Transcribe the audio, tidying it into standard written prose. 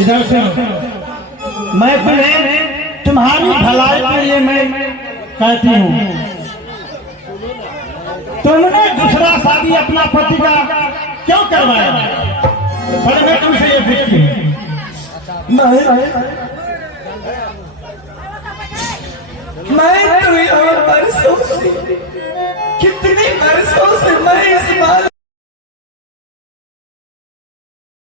इधर से मैं तुम्हारी भलाई के लिए मैं कहती हूँ, तुमने दूसरा शादी अपना पति का क्यों करवाया? पर मैं तुमसे ये पूछती हूँ, मैं तो यहाँ पर सोचती